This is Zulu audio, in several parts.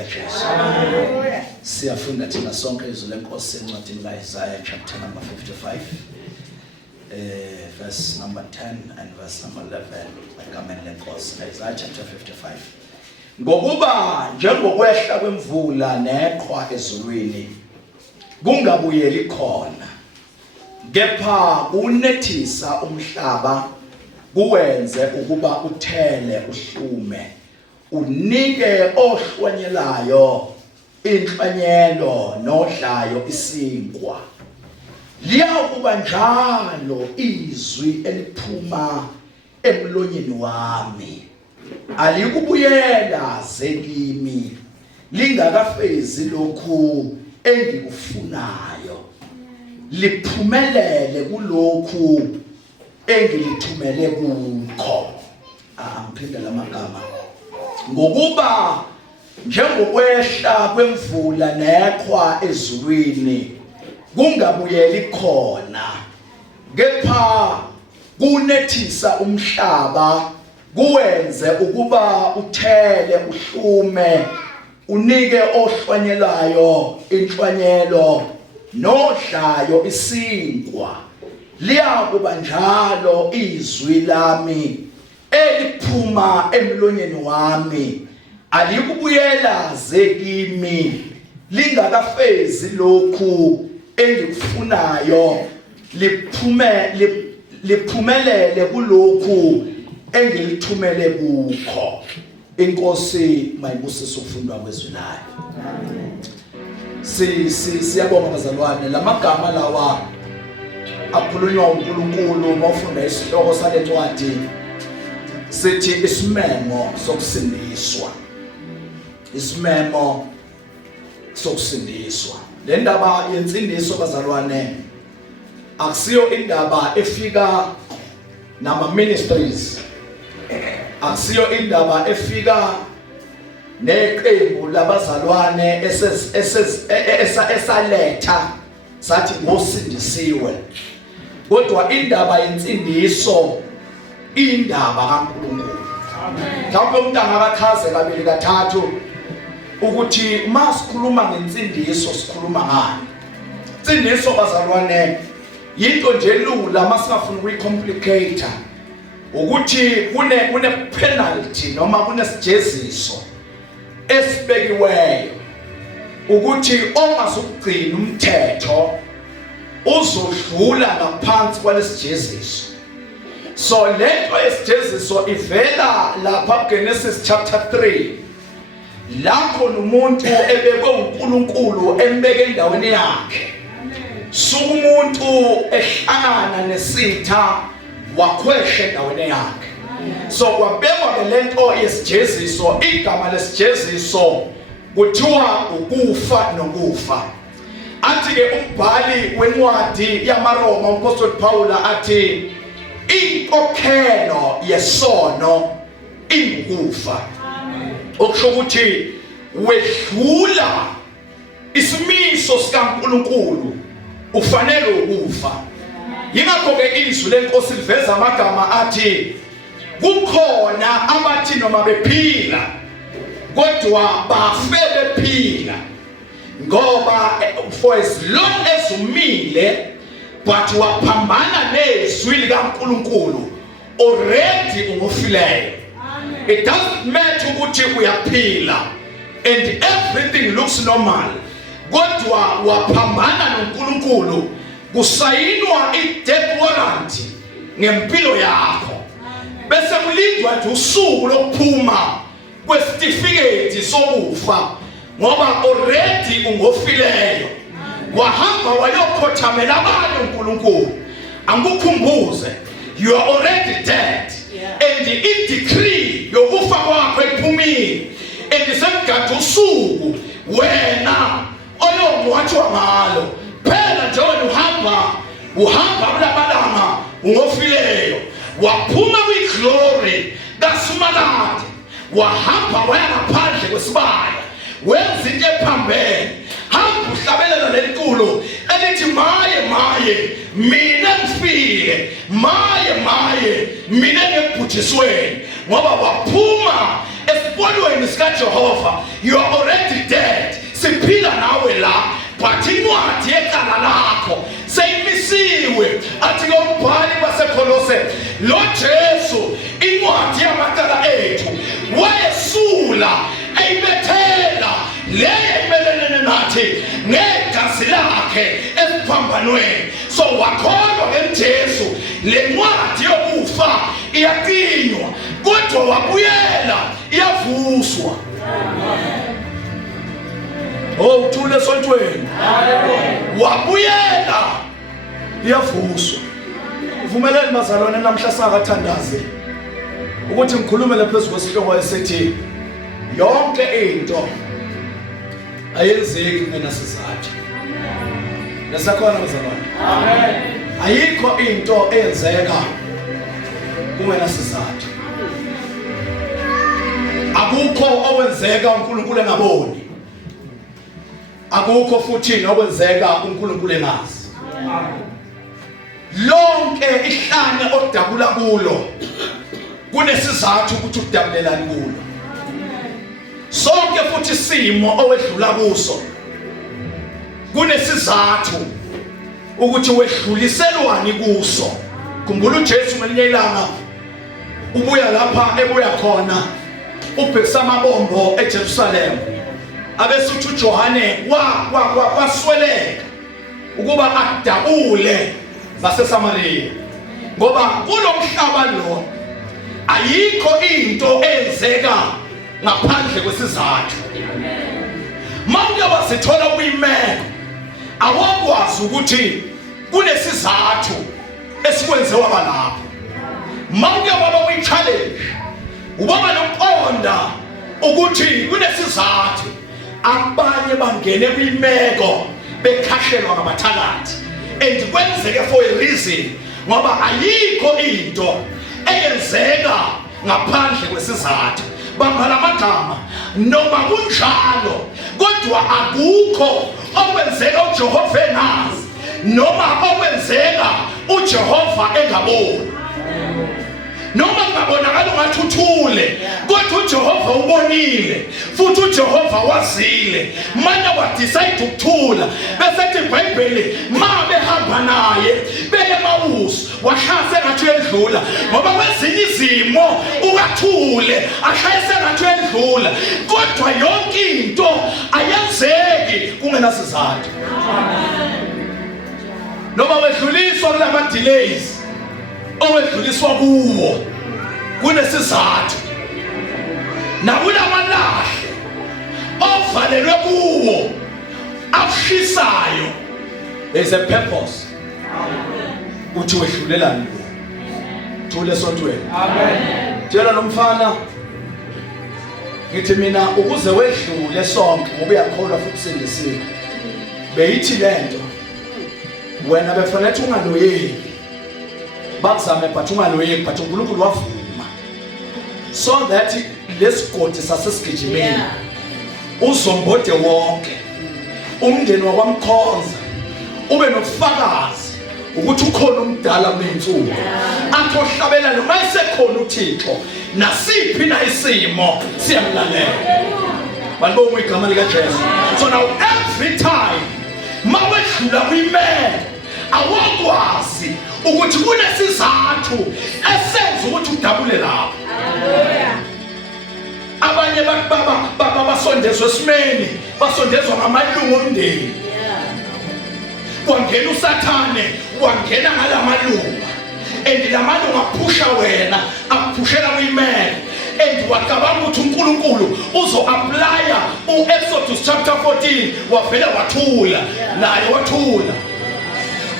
likaJesu. Siyafunda thina sonke izwi lenkosi encwadini kaIsaiah chapter number 55 verse number 10 and verse number 11 egameni lenkosi. Isaiah chapter 55. Ngokuba njengokwehla kwemvula neqhwa ezulwini kungabuyeli khona, kepha kunethisa umhlaba kuwenze ukuba uthele uhlume, unike ohlwanyelayo inhlanyelo nodlayo isinkwa. Liyakuba njalo izwi eliphuma emlonyeni wami, alikubuyela zekimi lingakafezi lokhu engikufunayo, liphumelele kulokhu engilithumele kukho. Angiphinda lamagama. Ngokuba njengokwehla kwemvula neqhwa ezulwini kungabuyeli khona, kepha kunethisa umhlaba kuwenze ukuba uthele uhlume, unike ohlwanyelayo inhlwanyelo nodlayo isinkwa. Liyakuba njalo izwi lami eliphuma emlonyeni wami, alikubuyela zekimi lingakafezi lokhu engikufunayo, liphumelele kulokhu engilithumele kukho. Inkosi mayibusise ukufundwa kwezwi layo. Siyabonga bazalwane, lamagama lawa akhulunywa uNkulunkulu. Mawufunda isihloko sale ncwadi sithi isimemo sokusindiswa. Isimemo sokusindiswa. Le ndaba yensindiso bazalwane akusiyo indaba efika nama ministries, akusiyo indaba efika neqembu labazalwane esaletha sathi ngosindisiwe, kodwa indaba yensindiso indaba kaNkulunkulu. Mhlawumbe umuntu angakachaze kabili kathathu ukuthi masikhuluma ngensindiso sikhuluma ngani. Insindiso bazalwane yinto nje lula masingafuna ukuyicomplicate, ukuthi kune penalty noma kunesijeziso esibekiweyo ukuthi ongasugcina umthetho uzodlula ngaphansi kwalesijeziso. So lento yesijeziso ivela lapha kuGenesis chapter 3, lapho umuntu ebekwe uNkulunkulu embeke endaweni yakhe. Sumuntu ehlangana nesitha wakhwesha endaweni yakhe. So kwabekwa ke lento yesijeziso, igama lesijeziso kuthiwa ukufa nokufa. Athi ke umbhali wencwadi yamaRoma umpostoli Paul athi inkokhelo yesono ingukufa. Okusho ukuthi wedlula isimiso sikaNkulunkulu ufanele ukufa. Yingakho ke izwi lenkosi liveza amagama athi kukhona abathi noma bephila kodwa bafe bephila, ngoba for as long as umile but waphambana nezwi likaNkulunkulu already ungofileyo. It doesn't matter ukuthi uyaphila and everything looks normal, kodwa waphambana noNkulunkulu kusayinwa i-death warrant ngempilo yakho, bese kulindwa nje usuku lokuphuma kwesitifiketi sokufa, ngoba already ungofileyo. Wahamba wayokhothamela abantu uNkulunkulu angikukhumbuze you are already dead, and the decree yokufa kwakho iphumile, and sekugada usuku wena oyongcwatshwa ngalo. Phela nje uhamba kulamalanga ungofileyo, waphuma kwi-glory kaSumalade, wahamba waya ngaphandle kwesibaya, wenza into ephambene, hamba uhlabelela lentulo elithi maye mina ngifile, maye mina ngibhujisweni, ngoba waphuma esibonweni sikaJehova you are already dead. Siphila nawe la, but incwadi yecala lakho seyimisiwe. Athi umbhali baseKolose, lo Jesu incwadi yamacala ethu wayesula eyibethela leyo imelelene nathi ngegazi lakhe esiphambanweni. So wakholwa ngeJesu, le ncwadi yokufa iyaqinywa, kodwa wabuyela iyavuswa. Oh, uthule esontweni. Wabuyela iyavuswa. Vumelani bazalwane, namhla sakathandaze ukuthi ngikhulume lapha phezulu kwesihloko esithi yonke into ayenzeki kungenasizathu. Nasakhona bazalwane. Amen. Ayikho into eyenzeka kungenasizathu. Akukho okwenzeka uNkulunkulu engaboni. Akukho futhi okwenzeka uNkulunkulu engazi. Lonke ihlane odabula kulo kunesizathu ukuthi udabulelani kulo. Sonke futhi isimo owedlula kuso kunesizathu ukuthi wedluliselwani kuso. Khumbula uJesu ngelinye ilanga ubuya lapha ebuya khona ubhekisa amabombo eJerusalem. Abesuthi uJohane wasweleka ukuba adabule baseSamaria, ngoba kulo mhlaba lo ayikho into eyenzeka ngaphandle kwesizathu. Manje wasithola kuyimeko awakwazi ukuthi kunesizathu esikwenzewa balapha. Manje baba kwi-challenge ubaba noqonda ukuthi kunesizathu. Abanye bangene kwimeko bekhashelwa ngabathakathi, and kwenzeke for a reason, ngoba ayikho into eyenzeka ngaphandle kwesizathu. Bambala amagama, noma kunjalo kodwa akukho okwenzeka uJehova engazi, noma okwenzeka uJehova engaboni. Noma kungabonakala ungathi uthule, kodwa uJehova ubonile, futhi uJehova wazile. Manje wadecide ukuthula, besethi iBhayibheli ma behamba naye beye eMawusi washaya sengathi uyedlula, ngoba kwezinye izimo ukathule ashaya sengathi uyedlula, kodwa yonke into ayenzeki kungenasizathu. Noma wedluliswa kulama delays owedluliswa kuwo kunesizathu, nakulamalahle ovalelwe kuwo akushisayo, there's a purpose. Uthi wedlulelani thule esontweni. Amen. Tshela nomfana ngithi mina ukuze wedlule sonke ngoba uyakholwa futhi sendisile. Beyithi lento wena befanele ungaloyeki, bakuzame but ungaloyeki, but uNkulunkulu wavuma so that lesigodi sasesigijimeni uzombode wonke umndeni wakwamkhonza ube nobufakazi ukuthi ukhona umdala kunensuku athohlabela noma isekhona uThixo nasiphi na isimo siyamlalela. Balibonga igama lika Jesu. So now every time mawedlula kwimeko awakwazi ukuthi kunesizathu esenza ukuthi udabule lapho. Haleluya. Abanye baba basondezwe esimeni, basondezwa ngamalungu omndeni. Kwangena uSathane, kwangena ngalamalungu, and lamalungu aphusha wena, aphushela kwimeko, and wacabanga ukuthi uNkulunkulu uzo-applya u-Exodus chapter 14, wavela wathula, naye wathula.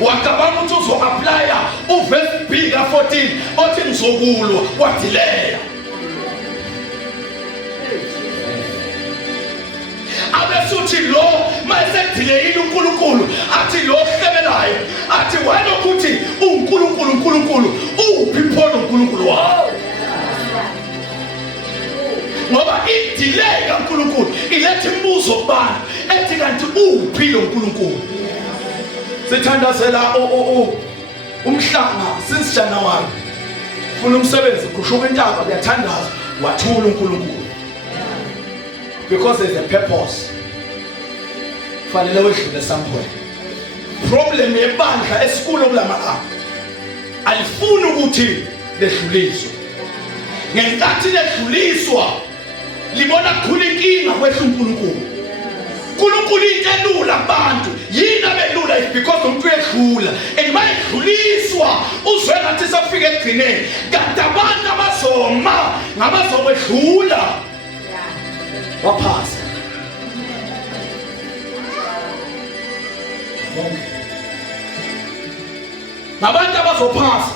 Wacabanga ukuthi uzo-applya uverse B ka 14 othi ngizokulwa, wadileya. Abesuthi lo mayesedileyile uNkulunkulu athi lo hlebelayo athi wena ukuthi uNkulunkulu uphi phono uNkulunkulu wakho, ngoba idelay kaNkulunkulu ilethe imibuzo kubani ethi kanti uphi lo uNkulunkulu. Sithandazela umhlanga since January, funa umsebenzi kushuka intaba kuyathandaza wathula uNkulunkulu. because there's a purpose. Fanele wedlule somewhere. Problem yebandla esikhulu kulamalanga alifuni ukuthi ledluliswe. Ngenkathi ledluliswa libona kukhulu inkinga kwehla uNkulunkulu. uNkulunkulu into elula abantu yini abelula is because umuntu uyedlula and mayedluliswa uzwe ngathi safika egcineni kanti abantu abazoma ngabazokwedlula waphasa. Nabantu abazophasa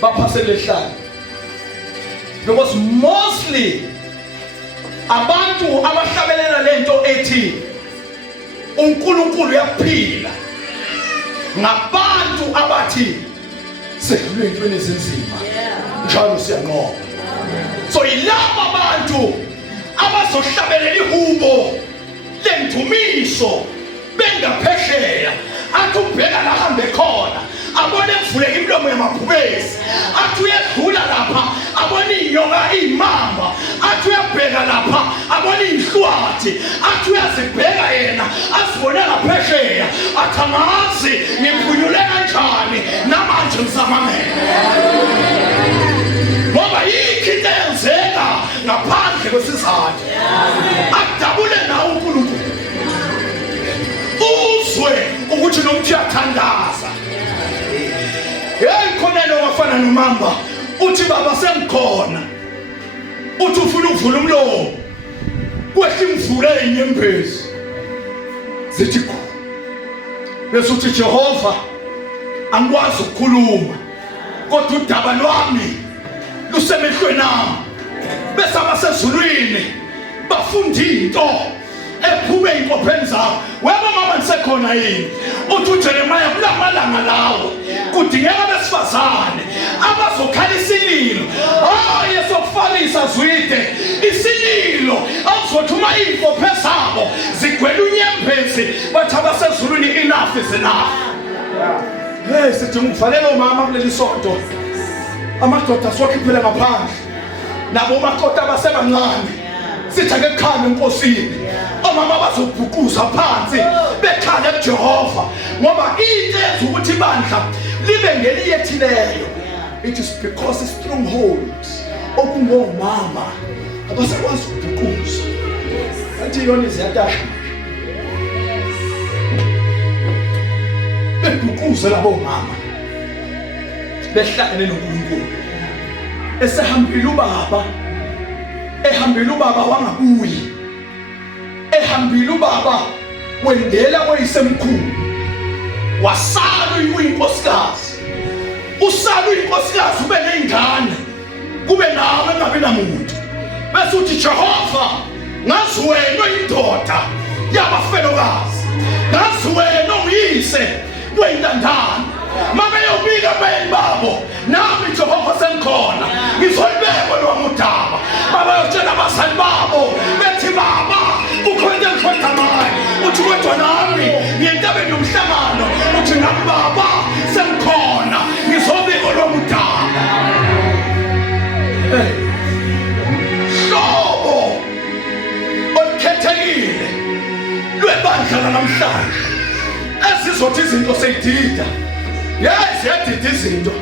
baphasele ehlala because mostly abantu abahlabelela lento ethi uNkulunkulu uyaphila ngabantu abathi sedlule intweni ezinzima njalo siyanqoba. So yilabo abantu abazohlabelela ihubo lendumiso bengaphesheya athi ubheka la hambe khona abone kuvuleka imilomo yamaphubesi athi uyedlula lapha abone inyoka imamba athi uyabheka lapha abone inhlwathi athi uyazibheka yena asibone ngaphesheya athi angazi ngiphunyule kanjani namanje ngisamamele ngoba yikho into eyenzeka ngaphandle kwesizathu akudabule nawe uNkulunkulu uzwe ukuthi nomuntu uyathandaza. Hey khona lo wafana nomamba uthi baba sengikhona uthi ufuna ukuvula umlomo kwehla imvula enyembezi zithi khu bese uthi Jehova angikwazi ukukhuluma kodwa udaba lwami lusemehlweni nami bese abasezulwini bafunda into ephume inkopheni zabo. Wema mama nisekhona yini uthi uJeremiah kulamalanga lawo kudingeka abesifazane abazokhala isililo yesokufalisa zwide isililo awuzothuma inkophe zabo zigwele unyembezi bathi abasezulwini enough is enough. Hey sithi ngifanele umama kuleli sonto amadoda siwakhiphele ngaphandle nabo makota abasebancane sithi ake kukhanya enkosini omama bazobhukuza phansi bekhala kuJehova ngoba into yenza ukuthi ibandla libe ngeliyethileyo it is because strongholds okungomama abasekwazi ukubhukuza athi yona iziyatasha bebhukuza labo mama behlangene noNkulunkulu ehambile ubaba wangabuyi ehambile ubaba wendela oyisemkhulu wasala uyinkosikazi usala uyinkosikazi ube neingane kube nawe engabe namuntu bese uthi Jehova ngazi wena oyindoda yabafelokazi ngazi wena ongiyise wendandana mama yobika bayeni babo nami Jehova sengikhona ngizolibeka lwamudaba baba yotshela abazali babo bethi baba ukhona ngifunda naye uthi kodwa nami ngiyentabeni yomhlangano uthi nami baba sengikhona ngizobika lwamudaba. Hlobo olukhethekile lwebandla namhlanje ezizothi izinto seyidida ziyadida izinto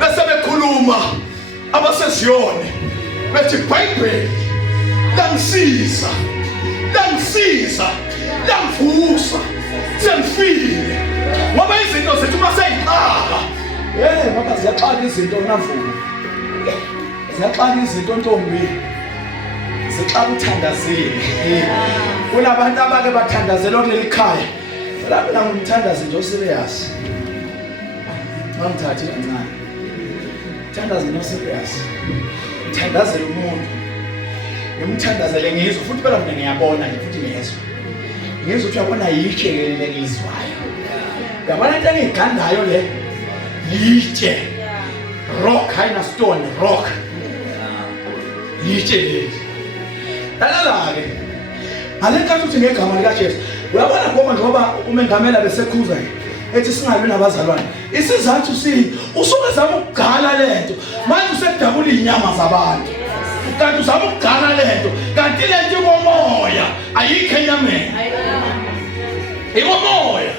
bese bekhuluma abaseziyone bethi iBhayibheli langisiza langivusa sengifile ngoba izinto zethu maseyixaka ngoba ziyaxaka izinto navuka ziyaxaka izinto ntombi zixaka uthandazile kunabantu abake bathandazela kuleli khaya lapha ngumthandazi nje serious ngithathi kancane thandazi no serious thandazela umuntu ngimthandazele ngizwe futhi phela mina ngiyabona nje futhi ngizwe ukuthi uyabona yichekelele ngizwayo yabona into engigandayo le yitshe rock hayina stone rock yitshe lezi lalala-ke ngalenkathi uthi ngegama likaJesu uyabona ngoba umengamela besekhuza ethi singabi nabazalwane isizathu usuke zama ukugala lento manje usedabula inyama zabantu kanti uzama ukugana lento kanti lento ikomoya ayikho enyameni ikomoya.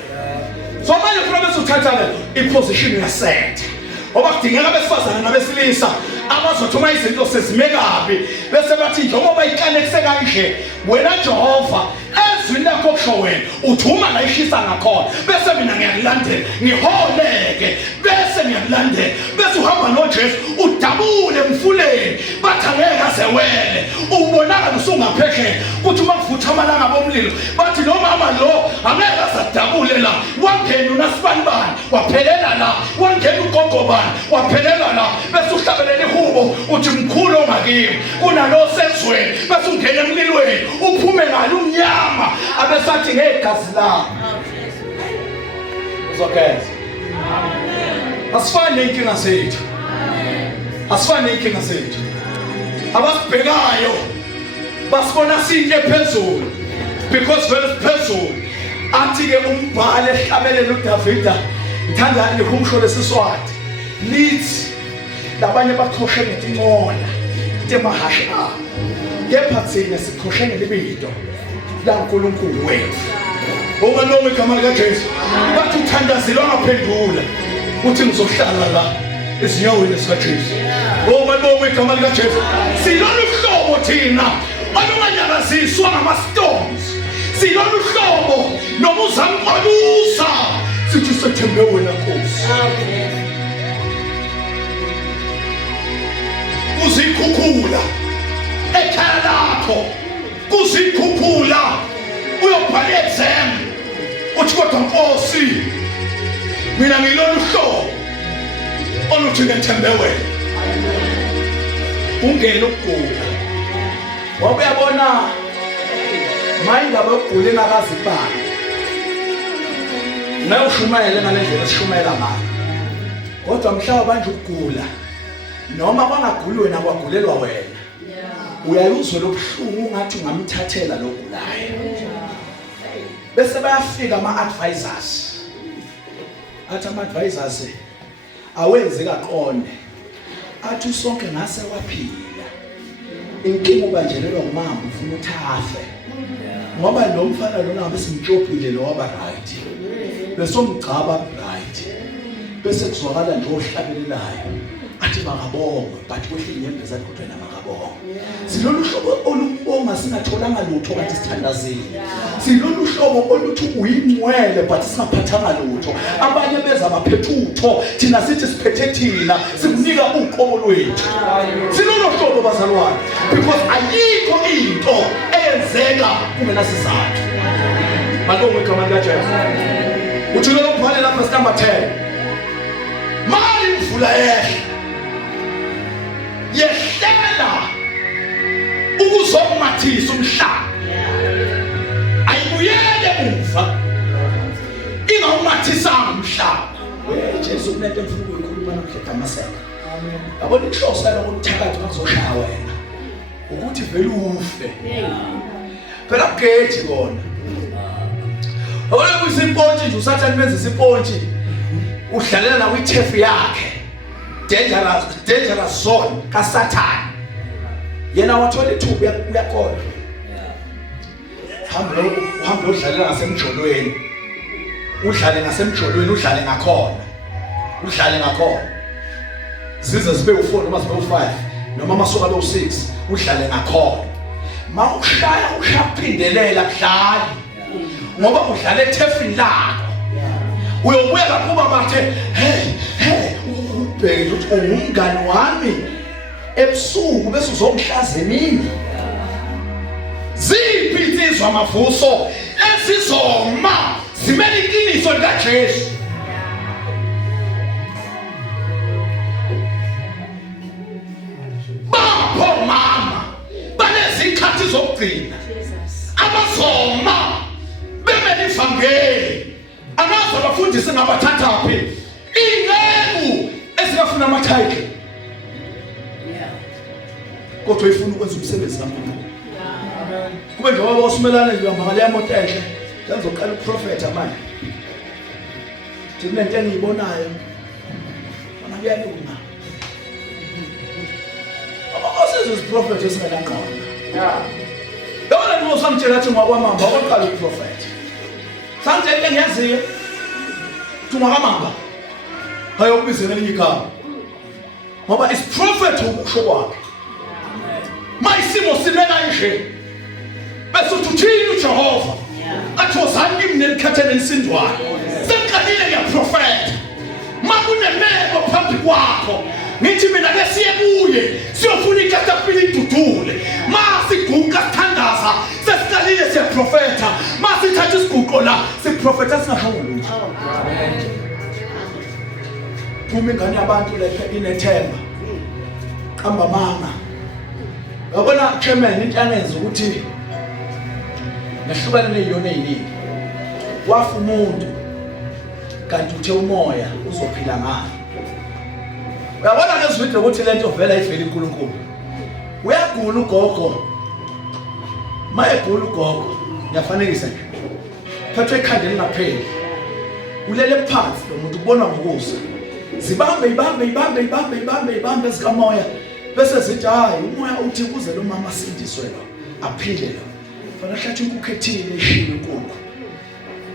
So manje ufuna bese uthatha iposition yasetha ngoba kudingeka abesifazane nabesilisa abazothuma izinto sezimekabi bese bathi njengoba iqalekise kanje wena Jehova ezwini lakho kusho wena uthuma la ishisa ngakhona bese mina ngiyakulandela ngiholeke bese ngiyakulandela bese uhamba noJesu udabule emfuleni bathi angeke azewele ubonakala usungaphesheya kuthi makuvutha amalanga bomlilo bathi lo mama lo angeke azadabule la wangena uNasibanibani waphelela la wangena uGogobani waphelela la bese uhlabelele ihubo uthi mkhulu ongakimi kunalo sezweni bese ungena emlilweni uphume ngalo umnyama abesathi ngegazi lami uzokwenza. Asifani nenkinga zethu, asifani nenkinga zethu. Abasibhekayo basibona siyinto ephezulu because vele siphezulu. Athi ke umbhali ehlabelela uDavida ngithanda likhumsho lesiswati lithi labanye bakhoshe ngetinqola temahasha kepha thina sikhoshe ngelibito laNkulunkulu wethu. Uma noma igama likaJesu bathi uthandazilwa ngaphendula uthi ngizohlala la ezinyaweni zikaJesu. Uma noma igama likaJesu silolu hlobo thina olunganyakaziswa ngama-stones, silolu hlobo noma uzamqalusa sithi sethembe wena Nkosi. Kuzikhukhula ekhaya lakho, kuzikhukhula uyobhala exam uthi kodwa Nkosi mina ngilolu hlobo oluthi ngethembe wena. Ungena ukugula ngoba uyabona mayingabe ugula engakazibani nawe ushumayele ngalendlela esishumayela ngayo, kodwa mhlawumbe manje ukugula noma bangaguli wena kwagulelwa wena uyayuzwe lobuhlungu ungathi ungamthathela lokulayo. Bese bayafika ama-advisors athi ama-advisors awenzi kaqonde athi usonke ngase waphila inkinga ubanjelelwa ngumama ufuna uthafe ngoba lo mfana lona ngabe simtshopile lo waba right besomgcaba right bese kuzwakala nje ohlabelelayo athi makabonga but kwehle inyembezi athi kodwa namakabonga. Silolu hlobo olubonga singatholanga lutho kanti sithandazile. Silolu hlobo oluthi uyingcwele but singaphathanga lutho. Abanye beza baphethutho thina sithi siphethe thina sikunika uqobo lwethu. Silolu hlobo bazalwane because ayikho into eyenzeka kungenasizathu. Malongo igama likaJesu. Uthi lo ubhale lapha verse number 10. Mali mvula yehlela ukuzomathisa umhlaba ayibuyele emuva ingawumathisanga umhlaba. Jesu kunento emfuna ukuyikhuluma namhla amaseka. Yabona inhloso yalo ukuthakathi bakuzoshaya wena ukuthi vele ufe phela kugethi kona. Awule kuyisipontshi nje usathane benza isipontshi udlalela na kwithefu yakhe dangerous zone kaSathane yena wathola ithuba uyakholwa uhambe udlalela ngasemjolweni udlale ngasemjolweni udlale ngakhona zize zibe u4 noma zibe u5 noma amasuka abe u6 udlale ngakhona mawushaya ushaphindelela kudlala ngoba udlala ethefini lakho uyobuya lapho bathe ubheke ukuthi ungumngani wami ebusuku bese uzongihlaza emini. Ziphi insizwa amavuso esizoma zimele iqiniso likaJesu. Bapho mama banezikhathi zokugcina abazoma bemele ivangeli anazo abafundisi ngabathathaphi ingeku esingafuna amathayithe kodwa ifuna ukwenza umsebenzi kaNkulunkulu. Kube njengoba basumelana nje uhamba ngale moto enhle senzoqala uprofeta manje thina into engiyibonayo mana kuyalunga prophet esingenaqondo. Yabona nxa usangitshela ukuthi ngwakwamamba oqala uprofet. Sangitshela engiyaziyo. Ngwakwamamba. Hayokubiza elinye igama. Ngoba is prophet ukusho kwakhe. Mayisimo sime kanje. Bese uthini uJehova? Athi wozani kimi nelikhathele lisindwayo. Sengiqalile ngiyaprofeta. Makunemeko phambi kwakho. Ngithi mina ke siye kuye siyofuna ikatapili idudule masiguqa sithandaza sesiqalile siyaprofeta masithatha isiguqo la siprofeta singahawuli phuma ingane yabantu lapha inethemba qamba mama yabona chairman into yangenza ukuthi nahlukane neziyona eziningi wafa umuntu kanti uthe umoya uzophila ngayo. Uyabona ke izwide ukuthi lento vela ivela uNkulunkulu. Uyagula ugogo. Mayegula ugogo, ngiyafanekisa nje. Phathwe ikhanda lingapheli. Ulele phansi lo muntu ubona ngokuza. Zibambe zikamoya. Bese zithi hayi umoya uthi kuze lo mama sindiswe lo. Aphile lo. Fana hlathi inkukhu ethile eshila inkukhu.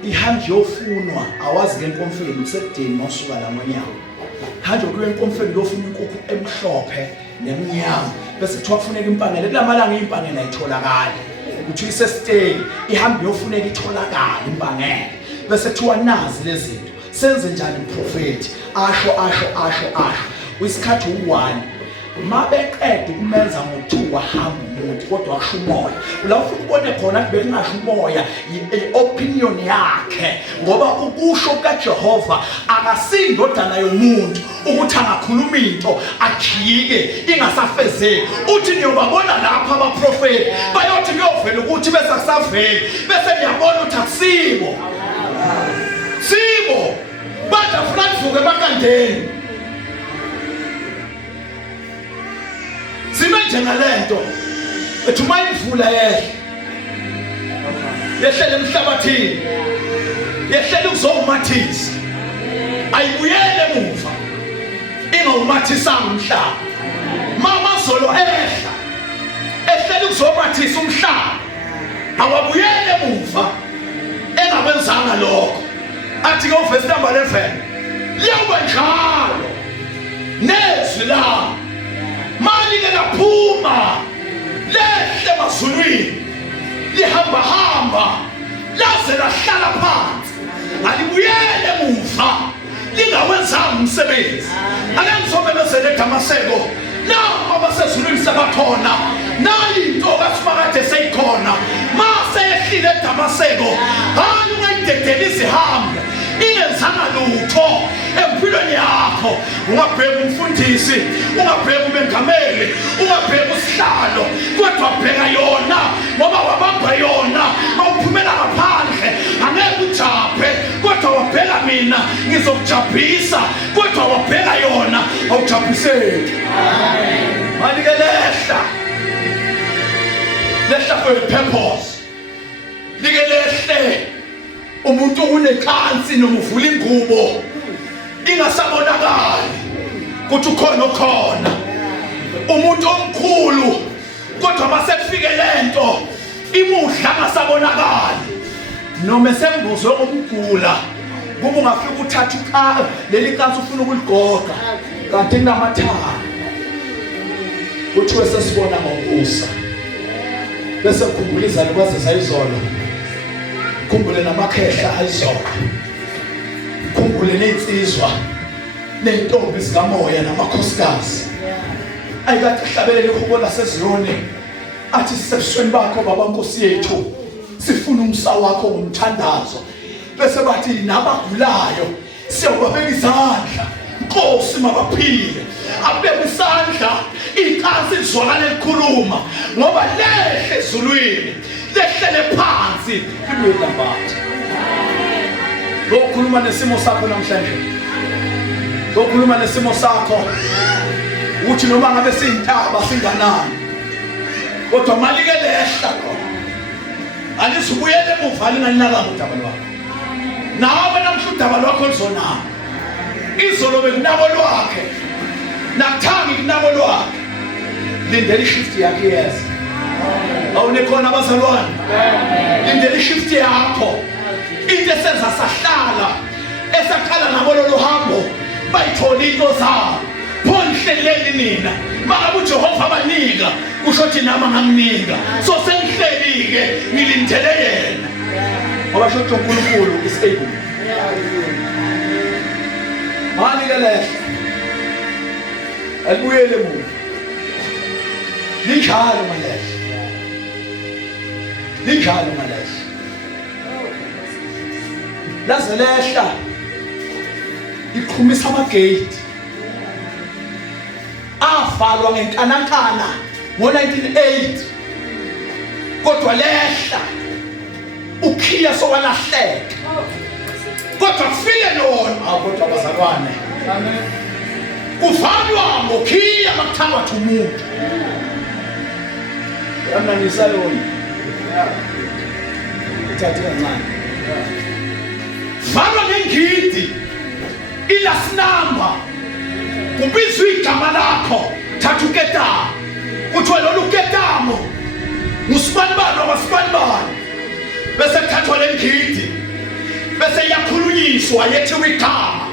Ihambe yofunwa awazi ngenkomfeni usekudeni nosuka la manyama. Hanje kuye enkomfeni lofuna inkukhu emhlophe nemnyama bese kuthiwa kufuneka impangela kulamalanga impangela ayitholakala ukuthi isestay ihambe yofuneka itholakala impangela bese kuthiwa nazi lezi zinto senze njani umprofeti asho isikhathi u1 mabeqeda ukumenza ngo2 wahamba umuntu kodwa asho umoya la ufuna ubone khona bekungasho umoya iopinion yakhe ngoba ukusho kaJehova akasindodana yomuntu ukuthi angakhuluma into ajike ingasafezeki uthi niyobabona lapha abaprofeti bayothi kuyovela ukuthi bese akusaveli bese niyabona ukuthi akusibo bathi afuna kuvuke emakandeni sime njengalento ethi uma imvula yehlele emhlabathini yehlele kuzomathisa ayibuyele emuva ingawumathisanga umhlaba mama zolo ehlele kuzomathisa umhlaba awabuyele emuva engakwenzanga lokho athi ke uverse number 11 liyoba njalo nezwi la mali ke laphuma lehle emazulwini lihamba laze lahlala phansi alibuyele emuva lingawenzanga umsebenzi akengizobelezele eDamaseko nabo abasezulwini sebakhona nayi into kaSimakade seyikhona mase ehlile eDamaseko hayi ungayidedela izihambe ingenzanga lutho empilweni yakho ungabheka umfundisi ungabheka umengameli ungabheka usihlalo kodwa bheka yona ngoba wabamba yona awuphumela ngaphandle angeke ujaphe kodwa wabheka mina ngizokujabhisa kodwa wabheka yona awujabhiseki amen malike lehla for a purpose like lehle umuntu unekhansi noma uvula ingubo ingasabonakali ukuthi ukhona umuntu omkhulu kodwa mase kufike lento imuhla ngasabonakali noma sembuzwe umgula kuba ungafika uthatha leli kansi ufuna ukuligoqa kanti kunamathanga uthi wesesibona ngokusa bese kukhumbula izalo kwaze sayizolo khumbule namakhehla ayizolo khumbule nensizwa nentombi zikamoya namakhosikazi ayikade hlabelele uhubo laseziyoni athi sisebusweni bakho baba Nkosi yethu sifuna umsa wakho ngomthandazo bese bathi nabagulayo siyobabeka izandla Nkosi mabaphile abeke isandla inkazi izwakala elikhuluma ngoba lehle ezulwini lehlele phansi kulwela bathi lokhuluma nesimo sakho namhlanje lokhuluma nesimo sakho uthi noma ngabe sintaba singanani kodwa malike lehla khona alisubuyele emuva linganaka udaba lwakho nawe namhla udaba lwakho lizonana izolo bekunabo lwakhe nakuthanga ikunabo lwakhe lindela ishift yakhe yeza. Awunekhona abazalwane, lindela ishift yakho. Into esenza sahlala esaqala nabo lolu hambo bayithola into zabo. Pho nihleleni nina mangabe uJehova abanika kusho ukuthi nami ngamnika. So sengihleli-ke ngilindele yena ngoba sho ukuthi uNkulunkulu is able. Mani-ke lehle alibuyele emuva linjalo malehle, linjalo malehle laze lehla iqhumisa amagate avalwa ngenkanankana ngo-1908 kodwa lehla ukhiya sowalahleka kodwa kufike lona kodwa abazalwane kuvalwa ngokhiya makuthathwa umuntu yamnanisa yona ithathe kancane valwa ngengidi ilast number kubizwa igama lakho thatha uketamo kuthiwa lolu ketamo ngusibanibani wabasibanibani bese kuthathwa le ngidi bese iyakhulunyiswa yethiwa igama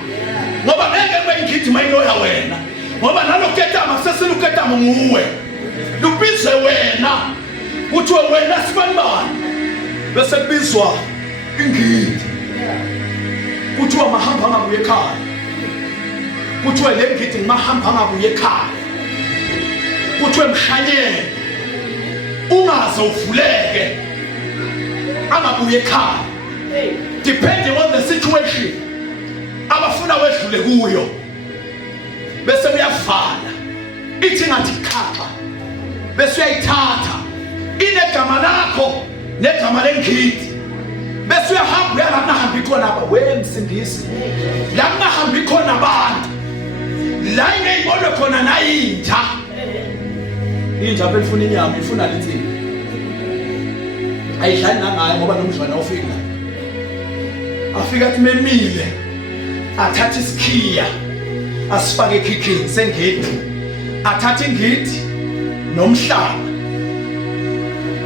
ngoba ngeke kube ngidi mayinoya wena ngoba nalo ketamo sesiluketamo nguwe lubizwe wena kuthiwe wena sibanibani bese kubizwa ingidi kuthiwa mahamba angabuye ekhaya kuthiwe le ngidi mahamba angabuye ekhaya kuthiwe mshanyele ungaze uvuleke angabuye ekhaya depending on the situation abafuna wedlule kuyo bese uyavala ithi ngathi khapha bese uyayithatha inegama lakho negama lengidi bese uyahamba uya la kungahambi khona apha wemsindisi la kungahambi khona abantu la ingeyibonwe khona nayinja inja belifuna inyama ifuna lithini ayidlali nangayo ngoba nomdlwana ufika afika athi memile athatha isikhiya asifake ekhikhini sengidi athatha ingidi nomhlaba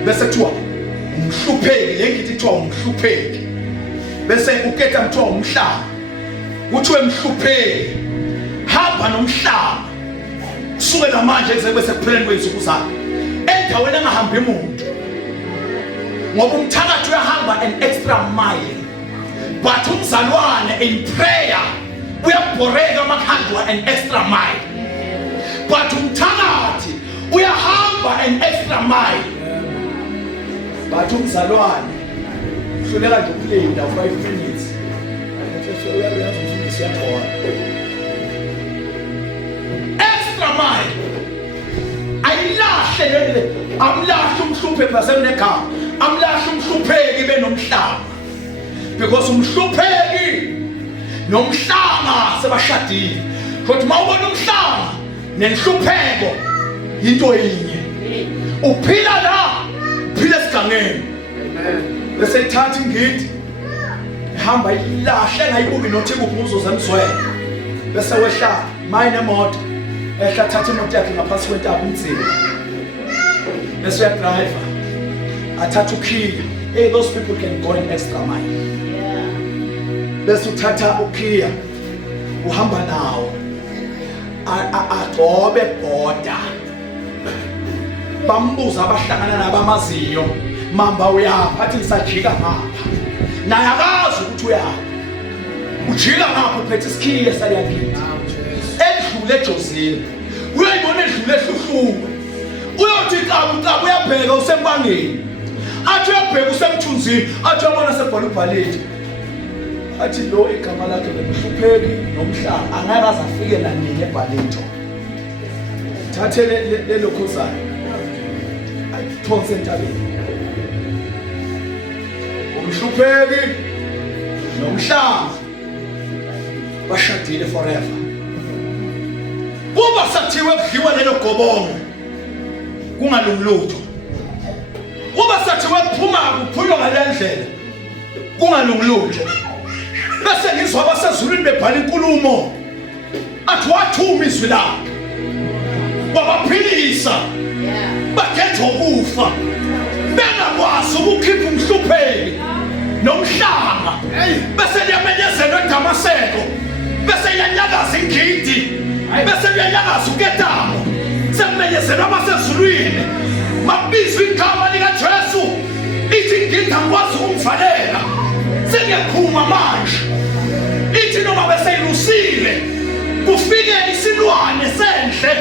bese kuthiwa umhlupheki le ngidi kuthiwa umhlupheki bese uketa kuthiwa umhlaba kuthiwe mhlupheki hamba nomhlaba kusukela manje kuze bese kupheleni kwezinsuku zakho endaweni engahambi umuntu ngoba umthakathi uyahamba an extra mile but umzalwane in prayer uyabhoreka makuhanjwa an extra mile but umthakathi uyahamba an extra mile but umzalwane uhluleka nje ukulinda 5 minutes uyazofundisa yakhona extra mile ayilahle lele amlahle umhlupheki basemnegama amlahle umhlupheki benomhlaba because umhlupheki nomhlanga sebashadile kodwa mawubona umhlanga nenhlupheko into yinye uphila la uphila esigangeni bese ithatha ingidi ihamba ilahle ngayibuki nothi kuphuzo zemzwele bese wehla mayine moto ehla thatha imoto yakhe ngaphansi kwentaba umthini bese uya driver athatha ukhiya hey those people can go an extra mile bese uthatha ukhiya uhamba nawo agobe border bambuza abahlangana nabamaziyo mamba uyapha athi ngisajika ngapha naye akazi ukuthi uyapha ujika ngapha uphethe isikhiya saliyakini edlule ejozini uyayibona edlule ehluhluko uyothi qabu uyabheka usempangeni athi uyabheka usemthunzini athi uyabona sebhola ubhaleti athi lo igama lakhe lemhlupheki nomhlanga angeke aze afike la nini ebhaleto thathe lelo khosana ayithonse entabeni umhlupheki nomhlanga bashadile forever kuba sathiwe kudliwa lelo gobongo kungalungilutho kuba sathiwe kuphuma kuphunywa ngalendlela kungalungilutho bese ngizwa abasezulwini bebhala inkulumo athi wathuma izwi lakhe wabaphilisa bakhetha ukufa bengakwazi ukukhipha umhlupheki nomhlanga bese liyamenyezelwa eDamaseko bese yanyakaza ingidi bese liyanyakaza uKetamo sekumenyezelwa abasezulwini mabizwa igama likaJesu ithi ingidi angikwazi ukumvalela sengiyakhuma manje ithi noma beseyilusile kufike isilwane senhle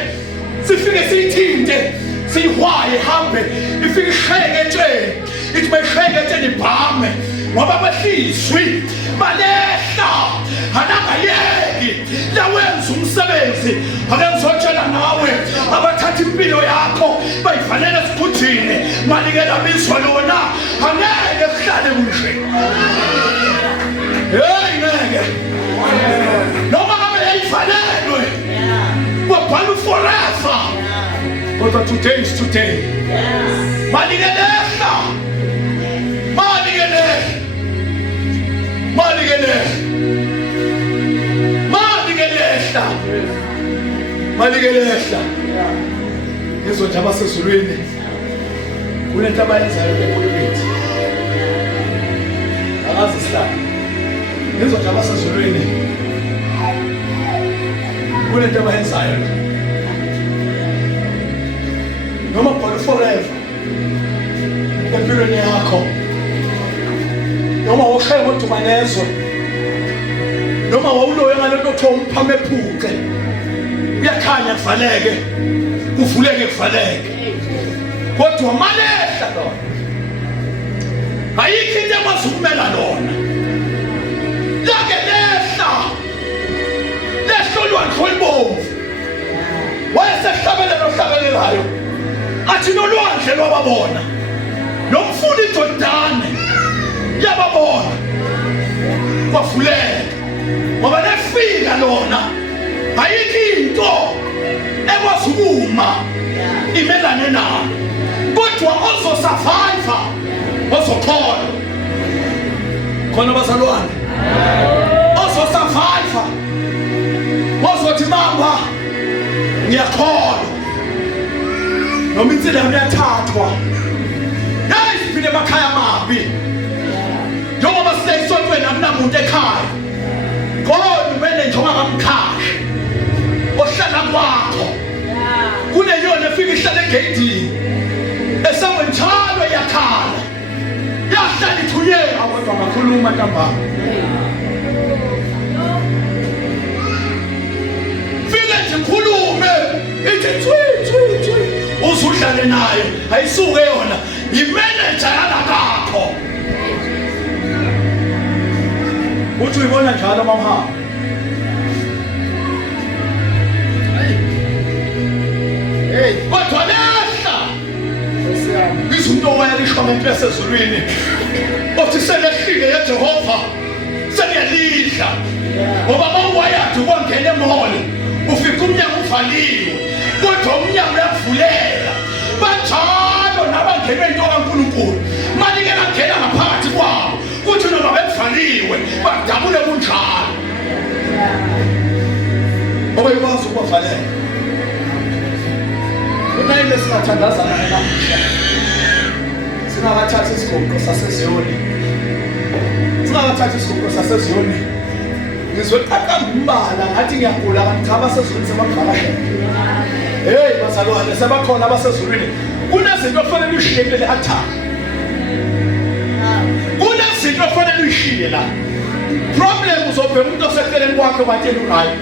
sifike siyithinte siyihwaye hambe ifike isheke etsheni ithi besheke etsheni ibhame ngoba behlizwi balehla anangayeki lawenza umsebenzi ake ngizotshela nawe abathatha impilo yakho bayivalele esikhuthini malike labizwa lona angeke kuhlale kunje hey ngeke noma ngabe yayivalelwe kwabhalwa forever kodwa today is today malike lehla malike lehla malike lehla ngizwe nje abasezulwini kunento abayenzayo ePulpit akazi sihlala ngizwe nje abasezulwini kunento abayenzayo noma bhala forever empilweni yakho noma woshaya ngodumanezwe noma wawuloya ngalento kuthiwa umphame ephuke uyakhanya kuvaleke kuvuleke kuvaleke kodwa malehla lona ayikho into ekwazi ukumela lona lake lehla olwandle olubomvu wayesehlabelelayo athi nolwandle lwababona nomfula iJordani yababona kwavuleka ngoba lefika lona ayikho into ekwazi ukuma imelane nayo kodwa ozosurvive ozokholwa khona bazalwane ozosurvive ozothi mama ngiyakholwa noma insila uyathathwa yayisiphile emakhaya mabi njengoba sisesontweni akunamuntu ekhaya kodwa kumele njengoba ngamkhaya ohlala kwakho kuneyona efika ihlala egedini esawenjalo yakhala yahlala ithuyeka kodwa ngakhuluma ntambama fika nje khulume ithi twi uzudlale naye ayisuke yona imanager yalakho uthi uyibona njalo mama hey kodwa lehla izinto wayalishwa ngempela sezulwini othi selehlile yeJehova seliyalidla ngoba mawuyathi kwangena emholo ufika umnyango uvaliwe kodwa umnyango uyavulela banjalo nabangenwe into kaNkulunkulu malike langena ngaphakathi kwabo kuthi noma bevaliwe badabule kunjalo ngoba ikwazi ukuvalela kunayile singathandazana namuhla singathatha isigogo saseziyoni ngizwe qaqamba imbala ngathi ngiyagula kanti cha abasezulwini sebakuvakashela hey bazalwane sebakhona abasezulwini kunezinto ofanele ushiye kule altar kunezinto ofanele uyishiye la problem uzobheka umuntu oseceleni kwakhe watshela unayo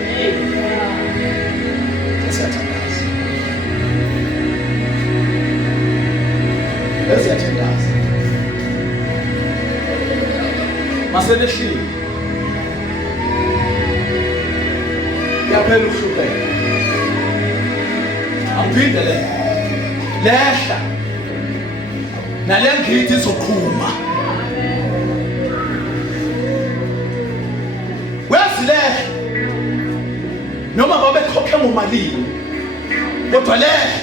esiyathandaza maselehlile yaphela uhluphe aphinde lehla nale ngidi izoqhuma wesilehle noma babekhokhe ngomalini kodwa lehla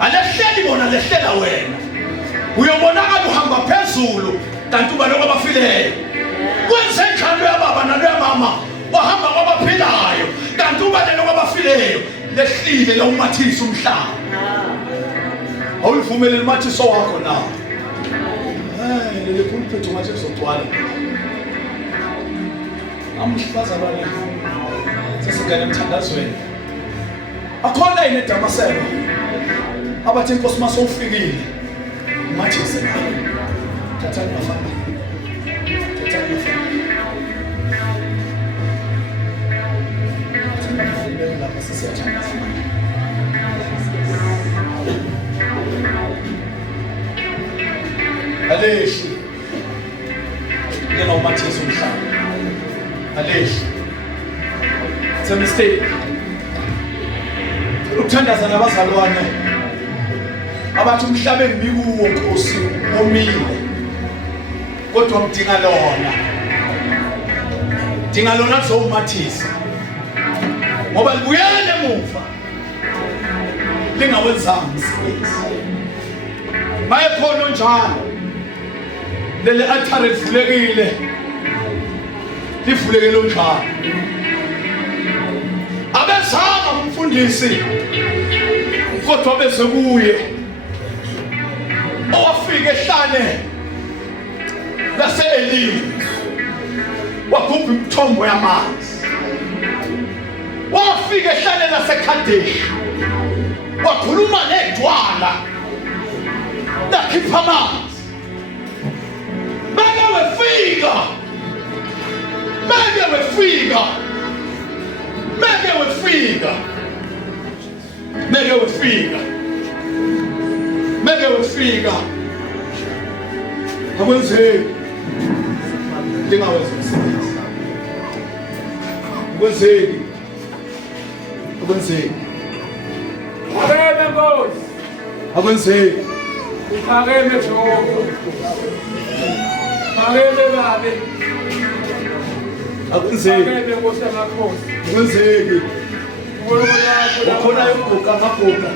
alehleli bona lehlela wena uyobonakala uhamba phezulu kanti uba lokho abafileyo kwenze njalo yababa nalo yamama wahamba kwabaphilayo kanti uba lokho abafileyo lehlile la umathisa umhlaba. Awulivumele limathiso wakho na. Le pulpit ungathi kuzogcwala. Amhlazalwane sesingena emthandazweni. Akhona yini eDamaseko? Abathi inkosi masowufikile. Umathise nawe. Thathani bafana. Thathani bafana. Lapha sesiyathandaza. Aleshi. Yena umathisa umhlaba. Aleshi. It's a mistake. Ukuthandaza nabazalwane. Abathi umhlaba engibikuwo Nkosi omile. Kodwa ngidinga lona. Dinga lona zomathisa. Ngoba libuyele emuva. Lingawenzanga umsebenzi. Maye khona njalo. Leli altar livulekile. Livulekile njalo. Abezama umfundisi. Kodwa bese kuye. Owafika ehlane. Lase Eli. Wakhupha imithombo yamanzi. Wafika ehlane laseKhadeshi. Wakhuluma nedwala. Lakhipha amanzi. Manje wefika. Manje wefika. Manje wefika. Manje wefika. Manje wefika. Akwenzeki. Ndingawenza umsebenzi. Akwenzeki. Akwenzeki. Akwenzeki Nkosi. Akwenzeki. Uphakeme Jehova. Phakeme babe. Akwenzeki. Phakeme Nkosi yamakhosi. Akwenzeki. Ukhona yakho. Ukhona yokuguqa ngabhuqa.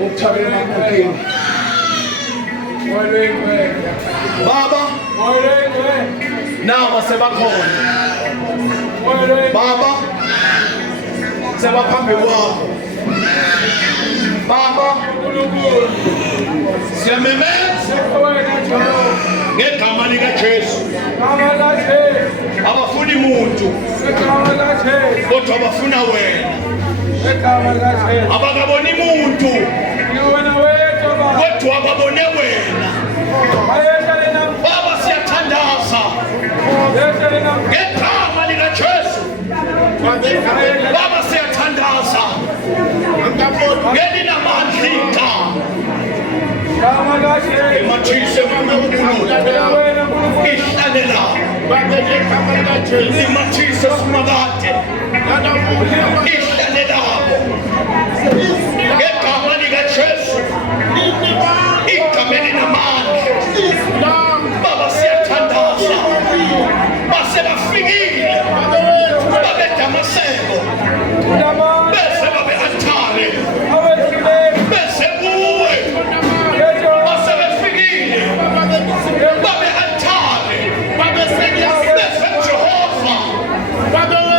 Ukuthabela amaqoqeni. Walengwe. Baba, Walengwe. nawa sebakhona. Walengwe. Baba, sebaphambi kwakho. Baba, uNkulunkulu. siyamemeza Wena Jehova. ngegama likaJesu. Igama laJesu. Abafuni muntu, Igama laJesu. kodwa bafuna wena. Igama laJesu. Abakaboni muntu, Wena wedwa Baba. kodwa babone wena. Ayeshele nam. Baba, siyathandaza Ayeshele nam. ngegama likaJesu. Baba, siyathandaza ngelinamandla igama. Igama laJesu. Imathise uNkulunkulu. Wena Nkulunkulu. Ihlale la. Imathise simakade. Ihlale labo. Ngegama likaJesu. Igama elinamandla. Baba, siyathandaza. Base bafikile. Babe Damaseko. Bese babe altare. Bese kuwe. Base befikile. Babe altare. Bese Jehova.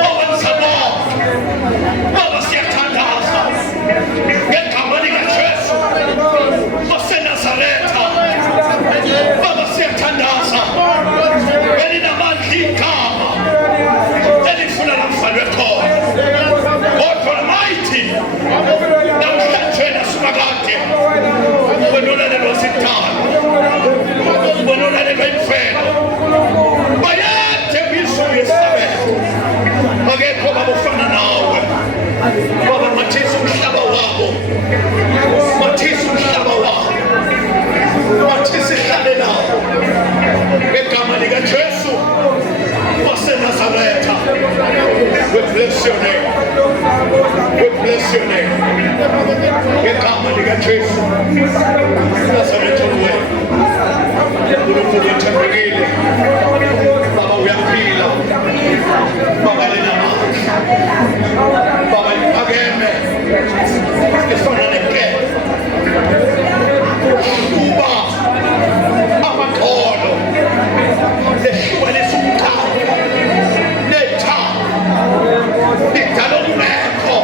Owenza bonke. Baba, siyathandaza ngegama likaJesu waseNazaretha. Baba, siyathandaza elinamandla igama elifuna lamvalwe khona. God Almighty, namhlanje nasumakade wena olalelwa zidalwa, wena olalelwa imfelo, bayade kwizulu yesabelo. Akekho baba ofana nawe. Baba, mathisa umhlaba wabo. Mathisa umhlaba wabo. Mathisa ihlale lawo. Ngegama likaJesu waseNazaretha. We bless your name. We bless your name. Ngegama likaJesu. Nazaretha uwe. uNkulunkulu uthembekile. Baba, uyaphila. Baba, linamandla. Baba, liphakeme. Lifana nenkemba. Uba amaqolo. Lehlukanisa umqando. Nethanga. Lidala umekho.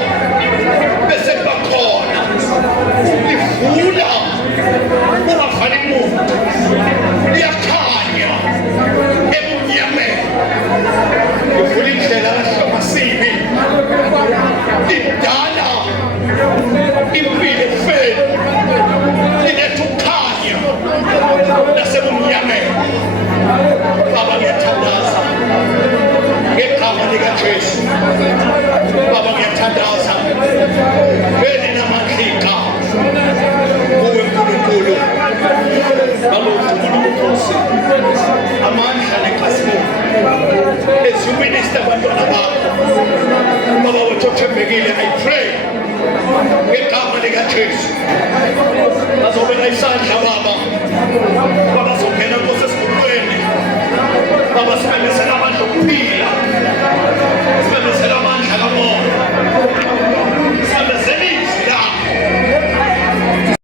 likaJesu. Baba ngiyathandaza beni namandla kuwe uNkulunkulu. Baba uvumo nobukhosi amandla nenkazimulo eziminister abantwana bakho. Baba wethu othembekile, I pray ngegama likaJesu bazobeka isandla Baba